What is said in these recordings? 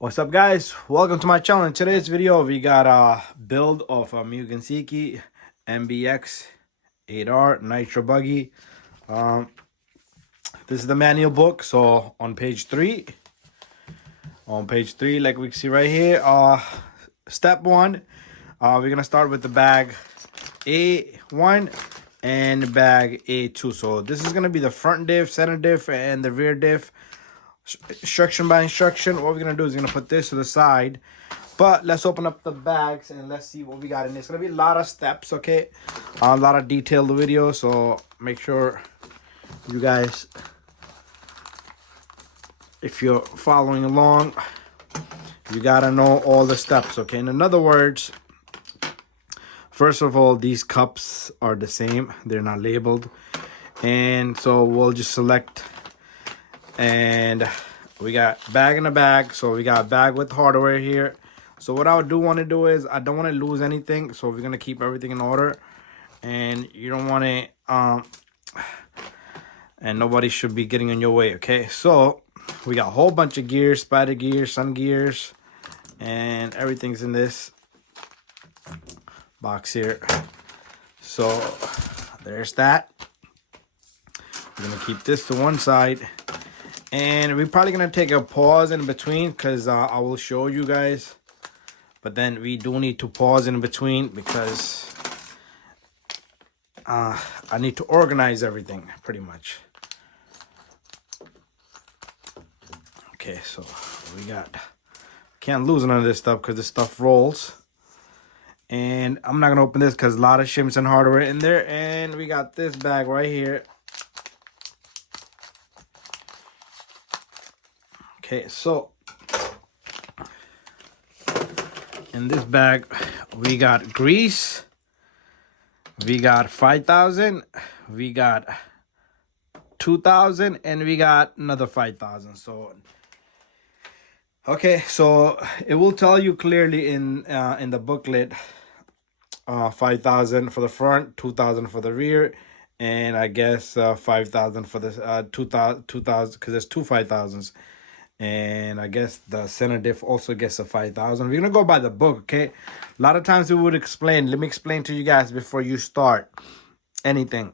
What's up, guys? Welcome to my channel. In today's video we got a build of a Mugen Seiki MBX8R Nitro Buggy. This is the manual book. So on page 3, like we see right here, step 1, we're gonna start with the bag A1 and bag A2. So this is gonna be the front diff, center diff, and the rear diff. Instruction by instruction. What we're gonna do is gonna put this to the side, but let's open up the bags and let's see what we got in this. It's gonna be a lot of steps, okay, a lot of detailed video, so make sure you guys, if you're following along, you gotta know all the steps, okay? In other words, first of all, these cups are the same, they're not labeled, and so we'll just select. And we got bag in the bag, so we got bag with hardware here. So what I do want to do is I don't want to lose anything, so we're gonna keep everything in order, and you don't want to and nobody should be getting in your way, okay? So we got a whole bunch of gears, spider gears, sun gears, and everything's in this box here. So there's that. We're gonna keep this to one side. And we're probably going to take a pause in between because I will show you guys. But then we do need to pause in between because I need to organize everything pretty much. Okay, so we got... Can't lose none of this stuff because this stuff rolls. And I'm not going to open this because a lot of shims and hardware in there. And we got this bag right here. Okay, so in this bag, we got grease, we got 5,000, we got 2,000, and we got another 5,000. So, okay, so it will tell you clearly in the booklet, 5,000 for the front, 2,000 for the rear, and I guess 5,000 for the 2,000 because there's two 5,000s. And I guess the center diff also gets a 5,000. We're gonna go by the book, okay? A lot of times we would explain. Let me explain to you guys before you start anything.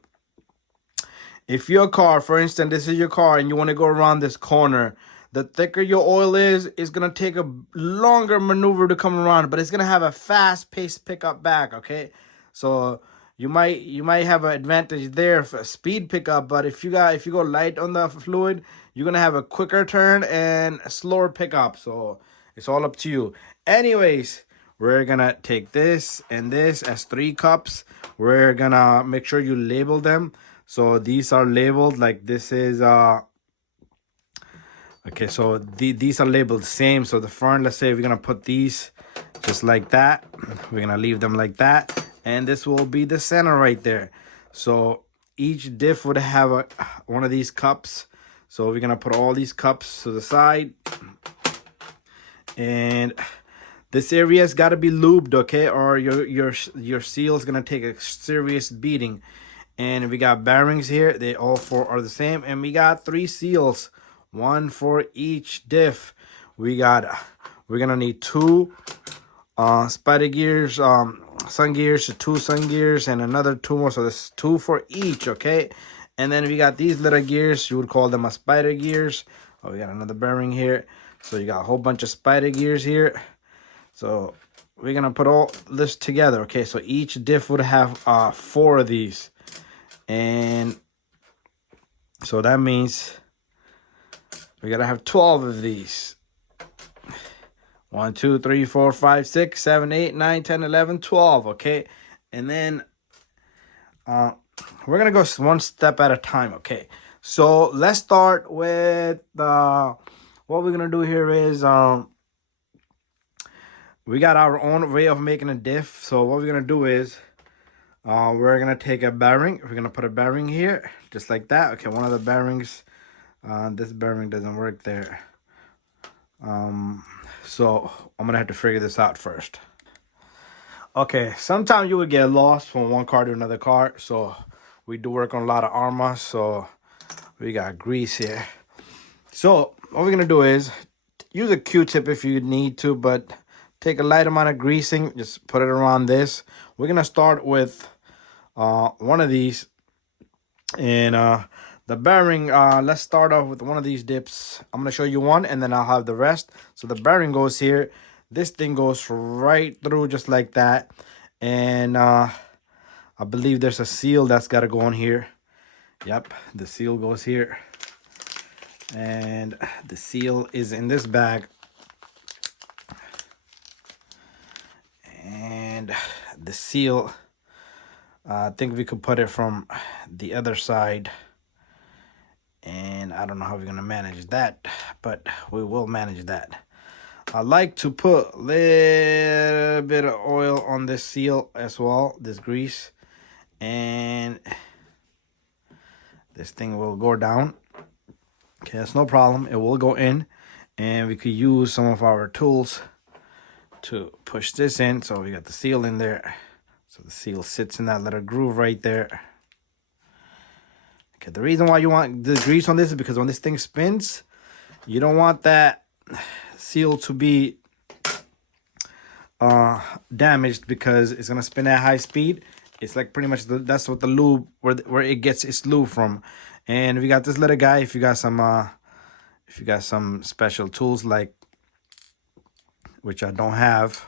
If your car, for instance, this is your car and you want to go around this corner, the thicker your oil is, it's gonna take a longer maneuver to come around, but it's gonna have a fast-paced pickup back, okay? So you might have an advantage there for speed pickup, but if you go light on the fluid, you're gonna have a quicker turn and a slower pickup. So it's all up to you. Anyways, we're gonna take this and this as 3 cups. We're gonna make sure you label them. So these are labeled, like this is okay, so these are labeled the same. So the front, let's say we're gonna put these just like that. We're gonna leave them like that. And this will be the center right there. So each diff would have one of these cups. So we're gonna put all these cups to the side. And this area's gotta be lubed, okay? Or your seal's gonna take a serious beating. And we got bearings here. They all 4 are the same. And we got 3 seals, 1 for each diff. We're gonna need 2 spider gears, sun gears, 2 sun gears, and another 2 more. So there's 2 for each, okay? And then we got these little gears. You would call them a spider gears. Oh, we got another bearing here. So you got a whole bunch of spider gears here. So we're gonna put all this together, okay? So each diff would have 4 of these, and so that means we gotta have 12 of these. 1, 2, 3, 4, 5, 6, 7, 8, 9, 10, 11, 12, okay? And then we're gonna go one step at a time, okay? So let's start with what we're gonna do here is we got our own way of making a diff. So what we're gonna do is we're gonna take a bearing. We're gonna put a bearing here, just like that. Okay, one of the bearings. This bearing doesn't work there. So I'm gonna have to figure this out first. Okay, sometimes you would get lost from one car to another car. So we do work on a lot of armor. So we got grease here. So what we're gonna do is use a Q-tip if you need to, but take a light amount of greasing, just put it around this. We're gonna start with one of these, and the bearing, let's start off with one of these dips. I'm gonna show you one and then I'll have the rest. So the bearing goes here, this thing goes right through just like that, and I believe there's a seal that's got to go on here. Yep, the seal goes here, and the seal is in this bag, and the seal, I think we could put it from the other side, and I don't know how we're gonna manage that, but we will manage that. I like to put a little bit of oil on this seal as well, this grease, and this thing will go down. Okay, that's no problem. It will go in, and we could use some of our tools to push this in. So we got the seal in there. So the seal sits in that little groove right there. Okay, the reason why you want the grease on this is because when this thing spins, you don't want that seal to be damaged, because it's gonna spin at high speed. It's like pretty much that's what the lube, where it gets its lube from. And we got this little guy. If you got some special tools, like, which I don't have,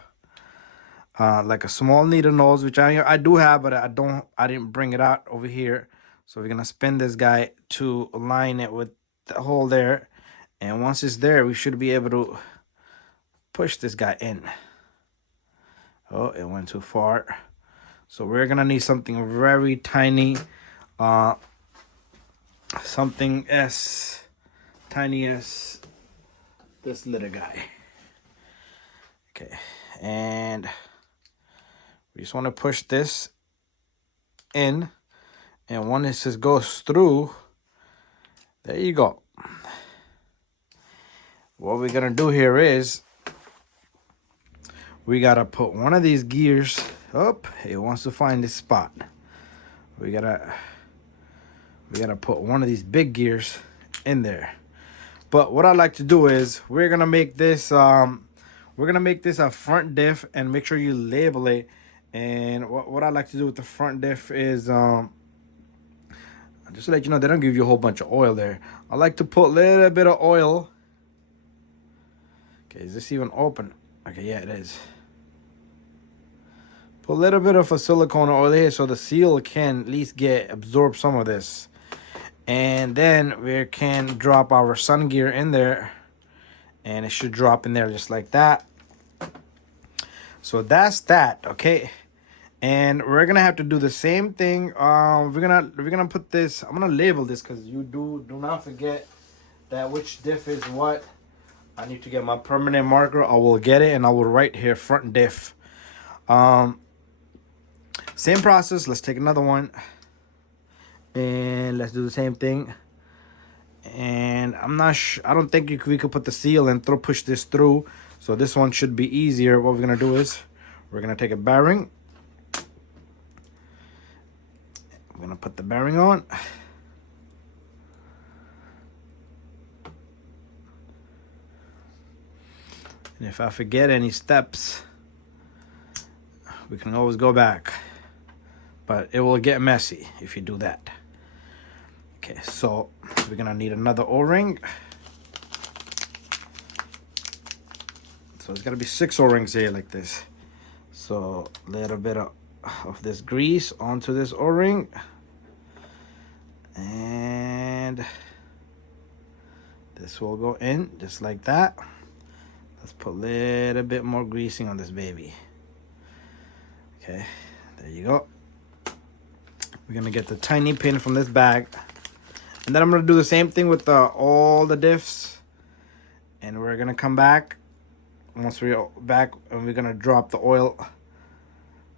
like a small needle nose, which I do have, but I didn't bring it out over here. So we're gonna spin this guy to align it with the hole there, and once it's there, we should be able to push this guy in. Oh, it went too far. So we're gonna need something very tiny, something as tiny as this little guy. Okay, and we just want to push this in, and when it just goes through, there you go. What we're gonna do here is we gotta put one of these gears up. It wants to find this spot. We gotta put one of these big gears in there. But what I like to do is we're gonna make this a front diff, and make sure you label it. And what I like to do with the front diff is just to let you know, they don't give you a whole bunch of oil there. I like to put a little bit of oil. Okay, is this even open? Okay, yeah, it is. Put a little bit of a silicone oil here so the seal can at least absorb some of this. And then we can drop our sun gear in there, and it should drop in there just like that. So that's that, okay? And we're gonna have to do the same thing. We're gonna put this, I'm gonna label this, because you do not forget that which diff is what. I need to get my permanent marker. I will get it, and I will write here front diff. Same process. Let's take another one, and let's do the same thing. And I'm not sure, I don't think we could put the seal and push this through. So this one should be easier. What we're gonna do is we're gonna take a bearing. I'm gonna put the bearing on. And if I forget any steps, we can always go back. But it will get messy if you do that. Okay, so we're gonna need another O-ring. So it's gonna be 6 O-rings here like this. So a little bit of this grease onto this O-ring. And this will go in just like that. Let's put a little bit more greasing on this baby. Okay, there you go. We're gonna get the tiny pin from this bag, and then I'm gonna do the same thing with all the diffs, and we're gonna come back once we're back, and we're gonna drop the oil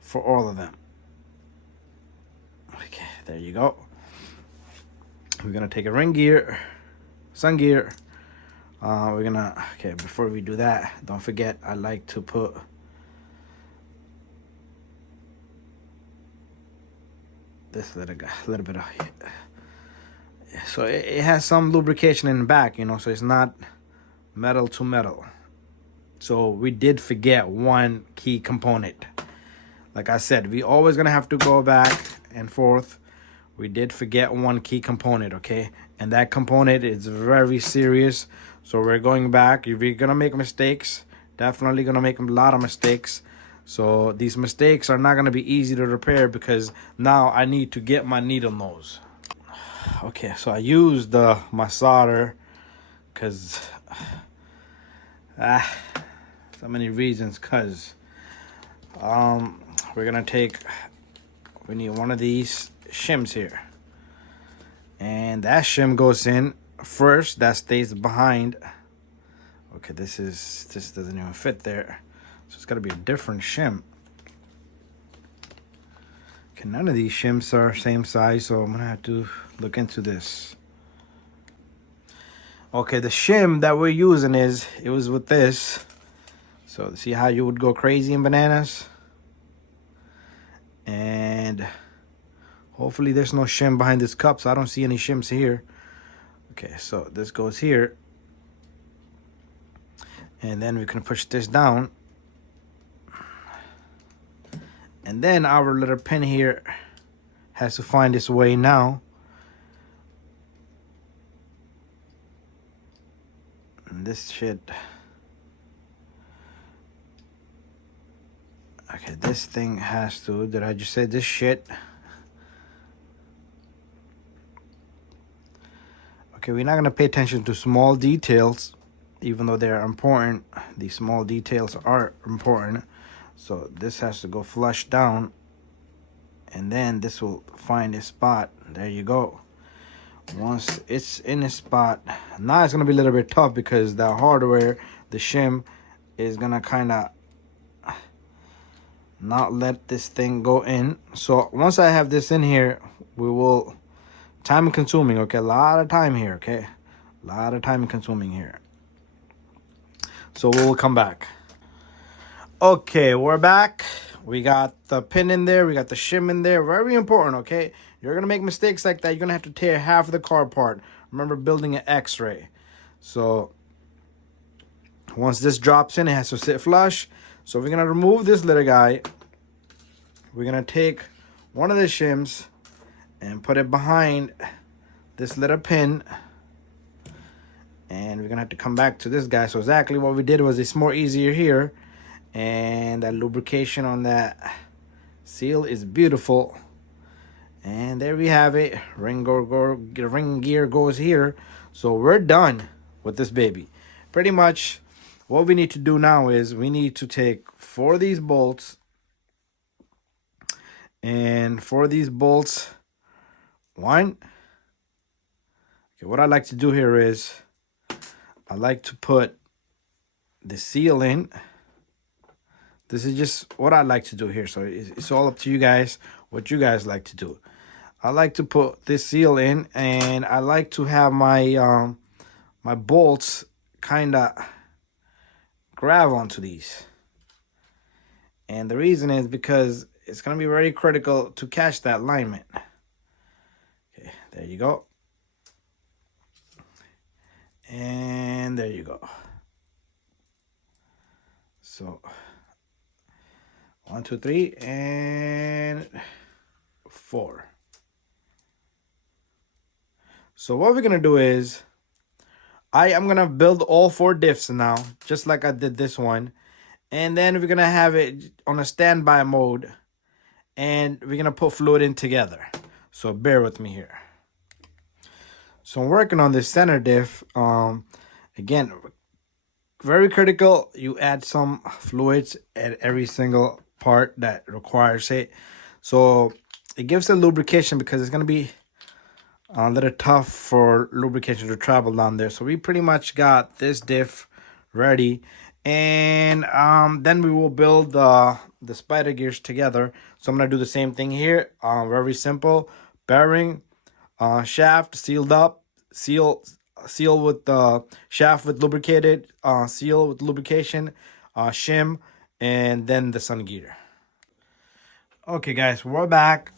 for all of them. Okay, there you go. We're gonna take a ring gear, sun gear. We're gonna, okay, before we do that, don't forget, I like to put this little bit of, so it has some lubrication in the back, you know, so it's not metal to metal. So we did forget one key component. Like I said, we always gonna have to go back and forth. We did forget one key component, okay? And that component is very serious. So we're going back. If you're gonna make mistakes, definitely gonna make a lot of mistakes. So these mistakes are not gonna be easy to repair because now I need to get my needle nose. Okay, so I used my solder because so many reasons. Cause we're gonna we need one of these shims here, and that shim goes in first. That stays behind. Okay, this doesn't even fit there, so it's got to be a different shim. Okay, none of these shims are same size, so I'm gonna have to look into this. Okay, the shim that we're using it was with this. So see how you would go crazy in bananas, and hopefully there's no shim behind this cup, so I don't see any shims here. Okay, so this goes here. And then we can push this down. And then our little pin here has to find its way now. And this shit. Okay, this thing has to, did I just say this shit? Okay, we're not gonna pay attention to small details, even though they're important. These small details are important. So this has to go flush down, and then this will find a spot. There you go. Once it's in a spot, now it's gonna be a little bit tough because the hardware, the shim, is gonna kind of not let this thing go in. So once I have this in here, we will, time consuming, okay, a lot of time here, okay, a lot of time consuming here. So we will come back. Okay, we're back. We got the pin in there, we got the shim in there. Very important, okay? You're gonna make mistakes like that, you're gonna have to tear half of the car apart. Remember building an X-ray. So once this drops in, it has to sit flush. So we're gonna remove this little guy. We're gonna take one of the shims and put it behind this little pin. And we're gonna have to come back to this guy. So exactly what we did was, it's more easier here. And that lubrication on that seal is beautiful. And there we have it. Ring gear goes here. So we're done with this baby. Pretty much what we need to do now is we need to take 4 of these bolts. And for these bolts, okay, what I like to do here is I like to put the seal in. This is just what I like to do here. So it's all up to you guys, what you guys like to do. I like to put this seal in, and I like to have my my bolts kind of grab onto these. And the reason is because it's going to be very critical to catch that alignment. Okay, there you go. And there you go. So 1, 2, 3, and 4. So what we're gonna do is I'm gonna build all 4 diffs now, just like I did this one, and then we're gonna have it on a standby mode, and we're gonna put fluid in together. So bear with me here. So I'm working on this center diff. Again, very critical. You add some fluids at every single part that requires it. So it gives a lubrication because it's gonna be a little tough for lubrication to travel down there. So we pretty much got this diff ready, and then we will build the spider gears together. So I'm gonna do the same thing here. Very simple. Bearing, shaft sealed up, seal with the shaft with lubricated, seal with lubrication, shim, and then the sun gear. Okay guys, we're back.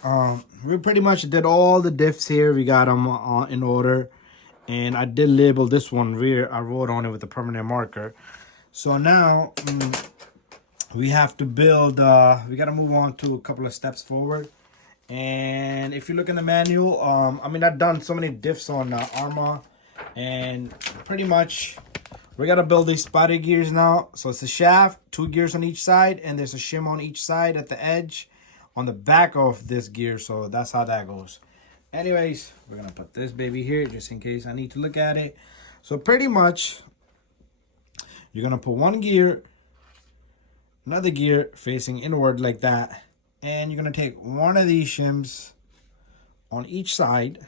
We pretty much did all the diffs here. We got them in order, And I did label this one rear. I wrote on it with a permanent marker. So now we have to build, we got to move on to a couple of steps forward. And if you look in the manual, I mean, I've done so many diffs on Arma, and pretty much we got to build these spotted gears now. So it's a shaft, 2 gears on each side, and there's a shim on each side at the edge on the back of this gear. So that's how that goes. Anyways, we're going to put this baby here just in case I need to look at it. So pretty much you're going to put 1 gear, another gear facing inward like that. And you're going to take one of these shims on each side.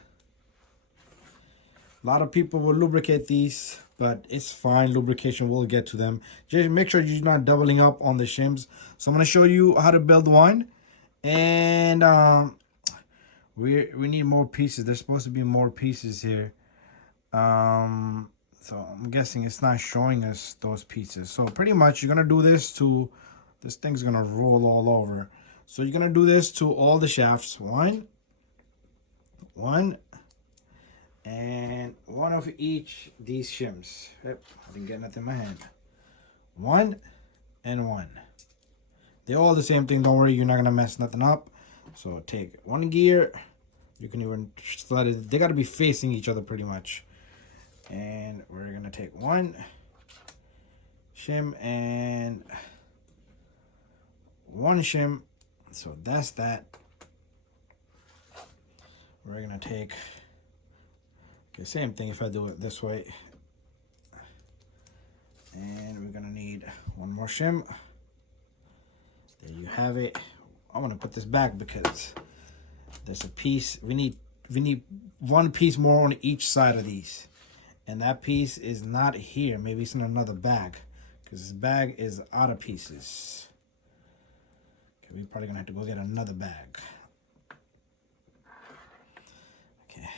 A lot of people will lubricate these, but it's fine. Lubrication will get to them. Just make sure you're not doubling up on the shims. So I'm going to show you how to build one. And we need more pieces. There's supposed to be more pieces here. So I'm guessing it's not showing us those pieces. So pretty much you're going to do this to, this thing's going to roll all over. So you're going to do this to all the shafts. One, and one of each these shims. Yep, I didn't get nothing in my hand. 1 and 1. They're all the same thing. Don't worry, you're not going to mess nothing up. So take 1 gear. You can even slide it. They got to be facing each other pretty much. And we're going to take 1 shim and 1 shim. So that's that. We're going to take, okay, same thing if I do it this way. And we're going to need 1 more shim. There you have it. I'm going to put this back because there's a piece. We need 1 piece more on each side of these. And that piece is not here. Maybe it's in another bag because this bag is out of pieces. We're probably gonna have to go get another bag. Okay,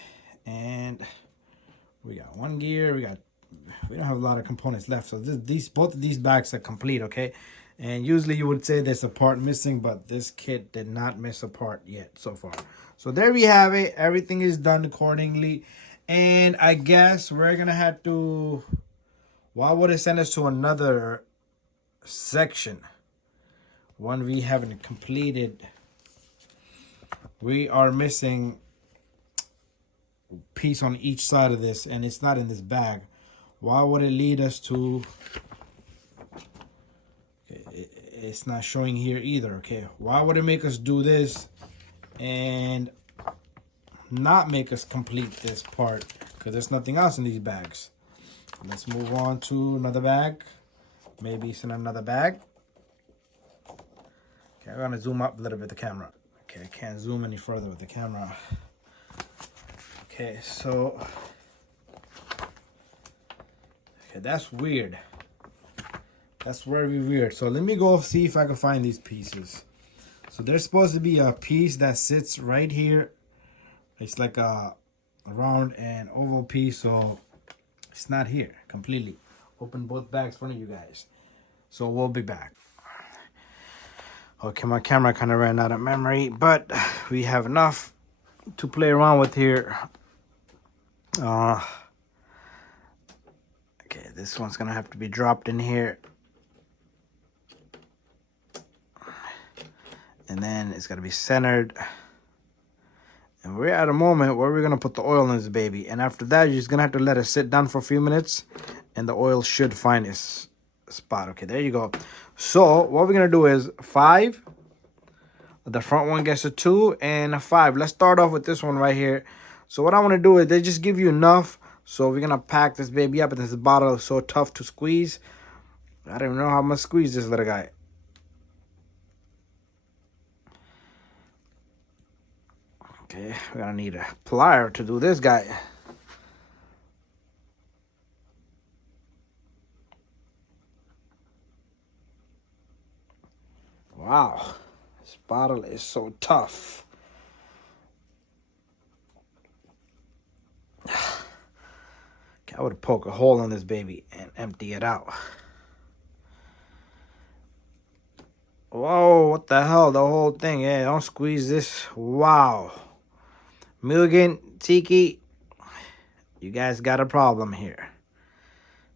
and we got 1 gear. We don't have a lot of components left, so both of these bags are complete. Okay, and usually you would say there's a part missing, but this kit did not miss a part yet so far. So there we have it. Everything is done accordingly, and I guess we're gonna have to. Why would it send us to another section? One we haven't completed. We are missing a piece on each side of this, and it's not in this bag. Why would it lead us to? Okay, it's not showing here either. Okay, why would it make us do this and not make us complete this part? Because there's nothing else in these bags. Let's move on to another bag. Maybe it's in another bag. Okay, I'm gonna zoom up a little bit the camera. Okay, I can't zoom any further with the camera. Okay, so okay, that's weird. That's very weird. So let me go see if I can find these pieces. So there's supposed to be a piece that sits right here. It's like a round and oval piece, so it's not here completely. Open both bags in front of you guys. So we'll be back. Okay, my camera kind of ran out of memory, but we have enough to play around with here. Okay, this one's gonna have to be dropped in here. And then it's gotta be centered. And we're at a moment where we're gonna put the oil in this baby. And after that, you're just gonna have to let it sit down for a few minutes and the oil should find its spot. Okay, there you go. So what we're gonna do is 5. The front one gets a 2 and a 5. Let's start off with this one right here. So what I want to do is they just give you enough. So we're gonna pack this baby up, and this bottle is so tough to squeeze. I don't even know how I'm gonna squeeze this little guy. Okay, we're gonna need a plier to do this guy. Wow, this bottle is so tough. Okay, I would poke a hole in this baby and empty it out. Whoa, what the hell? The whole thing. Yeah, don't squeeze this. Wow. Mugen Seiki, You guys got a problem here.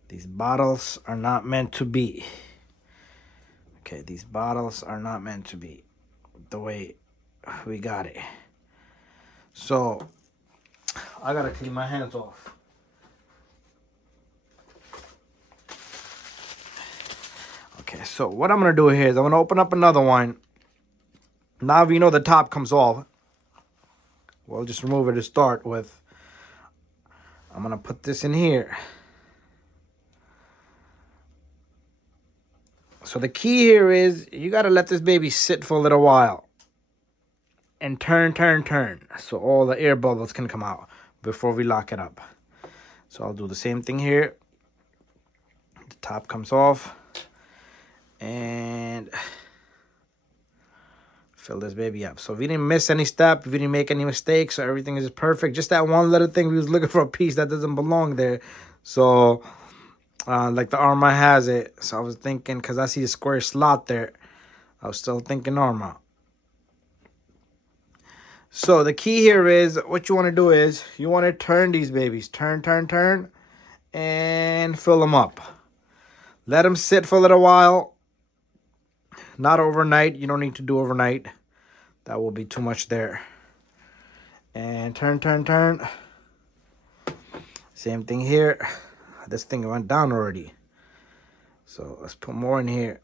These bottles are not meant to be. Okay, these bottles are not meant to be the way we got it. So, I gotta clean my hands off. Okay, so what I'm gonna do here is I'm gonna open up another one. Now we know the top comes off. We'll just remove it to start with. I'm gonna put this in here. So the key here is you gotta let this baby sit for a little while. And turn. So all the air bubbles can come out before we lock it up. So I'll do the same thing here. The top comes off. And fill this baby up. So if we didn't miss any step, if we didn't make any mistakes, so everything is perfect. Just that one little thing, we was looking for a piece that doesn't belong there. So like the Arma has it. So I was thinking, because I see a square slot there, I was still thinking Arma. So the key here is, what you want to do is, you want to turn these babies. Turn. And fill them up. Let them sit for a little while. Not overnight. You don't need to do overnight. That will be too much there. And turn. Same thing here. This thing went down already. So let's put more in here.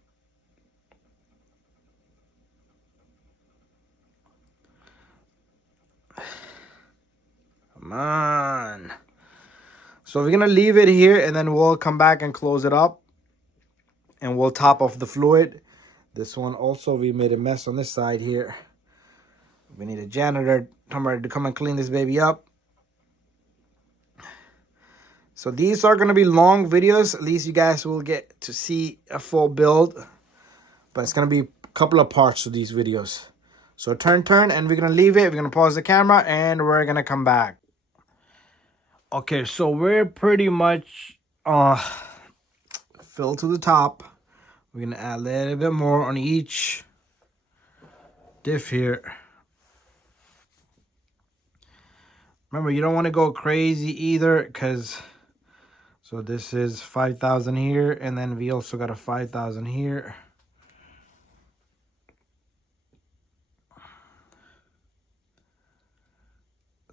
Come on. So we're gonna leave it here and then we'll come back and close it up. And we'll top off the fluid. This one also, we made a mess on this side here. We need a janitor, somebody to come and clean this baby up. So these are going to be long videos. At least you guys will get to see a full build. But it's going to be a couple of parts to these videos. So turn, and we're going to leave it. We're going to pause the camera, and we're going to come back. Okay, so we're pretty much filled to the top. We're going to add a little bit more on each diff here. Remember, you don't want to go crazy either, because so this is 5,000 here, and then we also got a 5,000 here.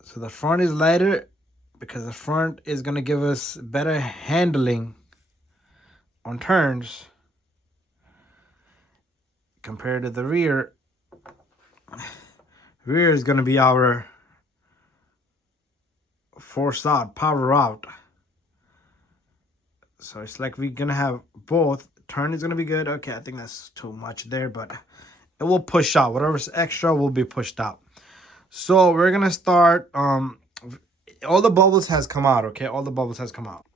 So the front is lighter because the front is going to give us better handling on turns compared to the rear. Rear is going to be our force out, power out. So it's like we're going to have both. Turn is going to be good. Okay, I think that's too much there, but it will push out. Whatever's extra will be pushed out. So we're going to start. All the bubbles has come out, okay? All the bubbles has come out.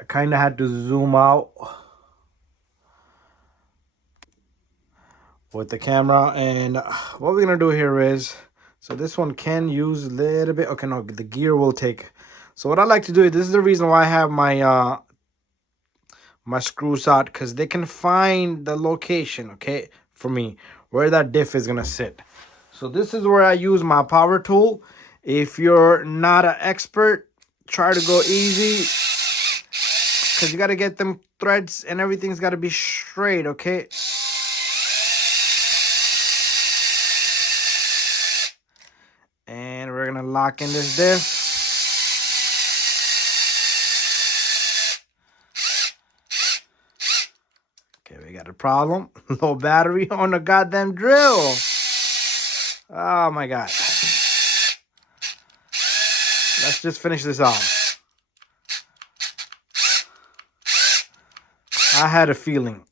I kind of had to zoom out with the camera. And what we're going to do here is, so this one can use a little bit. Okay, no, the gear will take. So what I like to do, this is the reason why I have my my screws out, because they can find the location, okay, for me, where that diff is going to sit. So this is where I use my power tool. If you're not an expert, try to go easy, because you got to get them threads and everything's got to be straight, okay? And we're going to lock in this diff. Okay, we got a problem. Low battery on the goddamn drill. Oh my God. Let's just finish this off. I had a feeling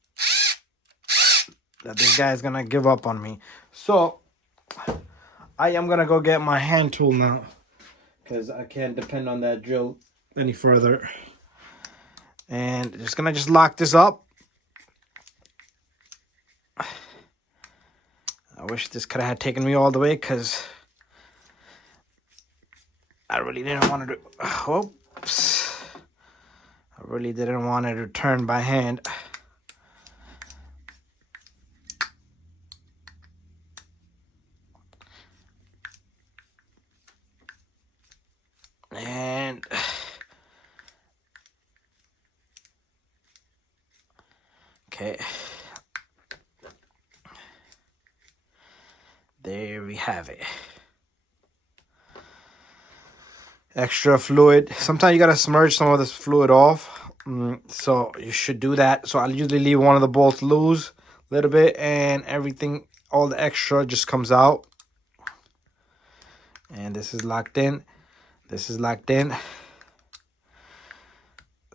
that this guy is gonna give up on me. So I am gonna go get my hand tool now, because I can't depend on that drill any further. And just gonna lock this up. I wish this could have taken me all the way, because I really didn't want to do. Oops. I really didn't want it to turn by hand. Okay. There we have it. Extra fluid. Sometimes you gotta smudge some of this fluid off. So you should do that. So I usually leave one of the bolts loose a little bit, and everything, all the extra just comes out. And this is locked in. This is locked in.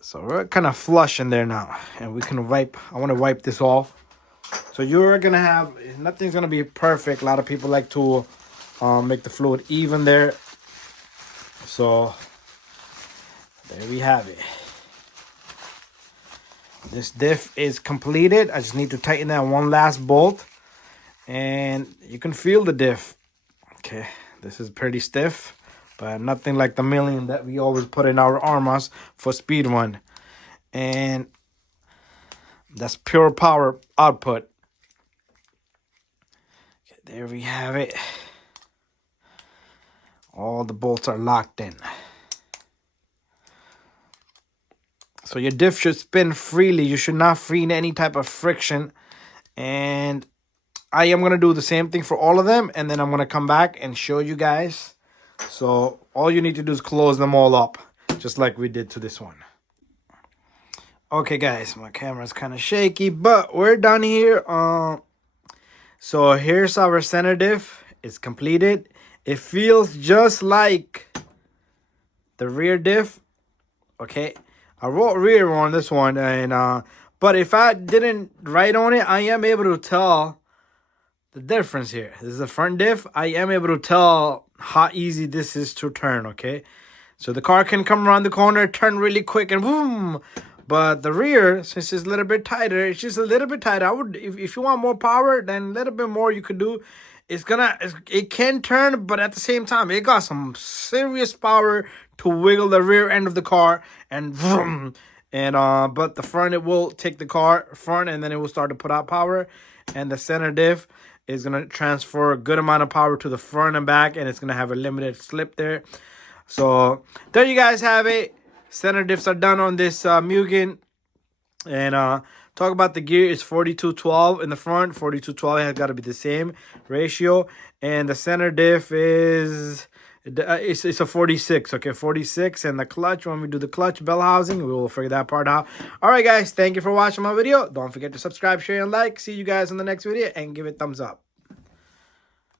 So we're kind of flush in there now, and we can wipe. I want to wipe this off. So you're gonna have, nothing's gonna be perfect. A lot of people like to make the fluid even there. So there we have it. This diff is completed. I just need to tighten that one last bolt, and you can feel the diff. Okay, this is pretty stiff, but nothing like the million that we always put in our Armas for speed run. And that's pure power output. Okay, there we have it. All the bolts are locked in. So your diff should spin freely. You should not feel any type of friction. And I am going to do the same thing for all of them. And then I'm going to come back and show you guys. So all you need to do is close them all up, just like we did to this one. Okay, guys, my camera's kind of shaky, but we're done here. So here's our center diff. It's completed. It feels just like the rear diff. Okay, I wrote rear on this one, and but if I didn't write on it, I am able to tell the difference here. This is the front diff. I am able to tell how easy this is to turn. Okay, so the car can come around the corner, turn really quick, and boom. But the rear, since it's a little bit tighter, it's just a little bit tighter. I would, if you want more power, then a little bit more you could do. It can turn, but at the same time, it got some serious power to wiggle the rear end of the car, and vroom, and but the front, it will take the car front, and then it will start to put out power. And the center diff is gonna transfer a good amount of power to the front and back, and it's gonna have a limited slip there. So there you guys have it. Center diffs are done on this Mugen. And talk about the gear is 4212 in the front. 4212 has got to be the same ratio. And the center diff is it's a 46. Okay, 46. And the clutch, when we do the clutch bell housing, we will figure that part out. All right, guys, thank you for watching my video. Don't forget to subscribe, share, and like. See you guys in the next video, and give it a thumbs up.